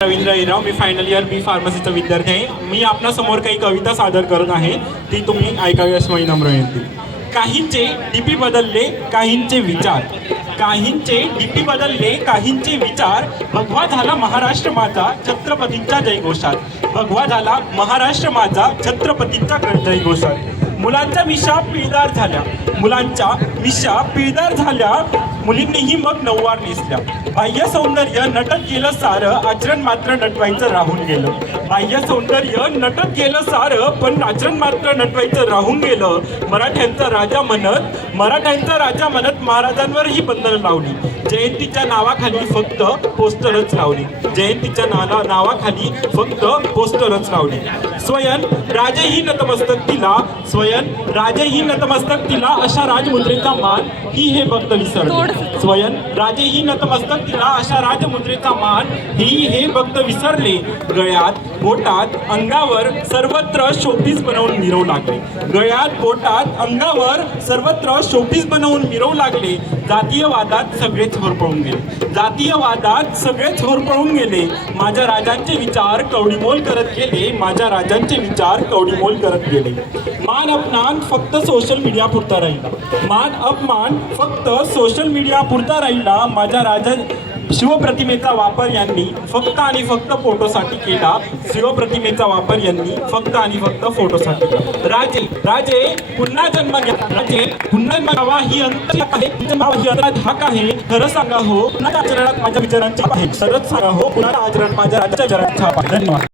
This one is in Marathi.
रवींद्र हिराव, मी फायनल इयर बी फार्मसीचा विद्यार्थी आहे। मी आपणासमोर काही कविता सादर करत आहे, ती तुम्ही ऐकावी अशी माझी नम्र विनंती। काहींचे डीपी बदलले, काहींचे विचार, काहींचे डीपी बदलले, काहींचे विचार। भगवा झाला महाराष्ट्र माझा छत्रपतींच्या जयघोषात, भगवा झाला महाराष्ट्र माझा छत्रपतींच्या जयघोषात। मुलांच्या मिशा पिळदार झाल्या, मुलांच्या मिशा पिळदार झाल्या, मुलींनीही मग नऊवार नेसल्या। बाह्य सौंदर्य नटत गेलं सारं, आचरण मात्र नटवायचं राहून गेलं। बाह्य सौंदर्य नटत गेलं सारं, पण आचरण मात्र नटवायचं राहून गेलं। मराठ्यांचा राजा म्हणत महाराजांवरही बंधनं लावली। जयंतीच्या नावाखाली फक्त पोस्टरच लावली, जयंतीच्या नावाखाली फक्त पोस्टरच लावली। स्वयं राजेही नतमस्तक तिला, स्वयं राजेही नतमस्तक तिला, अशा राजमुद्रेचा मान ही हे भक्त विसरले। स्वयं राजेही नतमस्तक तिला, अशा राजमुद्रेचा मान ही हे भक्त विसरले। गळ्यात बोटात अंगावर सर्वत्र शोपीस बनवून मिरवू लागले, गळ्यात बोटात अंगावर सर्वत्र शोपीस बनवून मिरवू लागले। जातीयवादात सगळेच होरपळून गेले, जातीयवादात सगळेच होरपळून गेले। माझ्या राजांचे विचार कवडीमोल करत गेले, माझ्या राजांचे विचार कवडीमोल करत गेले। मान अपमान फक्त सोशल मीडिया पुरता राहिला, मान अपमान फक्त सोशल मीडिया पुरता राहिला। माझ्या राजा शिवप्रतिमेचा वापर यांनी फक्त आणि फक्त फोटोसाठी केला, शिवप्रतिमेचा वापर यांनी फक्त आणि फक्त फोटोसाठी केला। राजे राजे पुन्हा जन्म घ्या, राजे पुन्हा जन्म घ्यावा ही हक आहे। खरं सांगा हो, पुन्हा आचरणात माझ्या विचारांची छाप आहे, खरंच सांगा हो, पुन्हा आचरणात माझ्या राज्याच्या छाप आहे। धन्यवाद।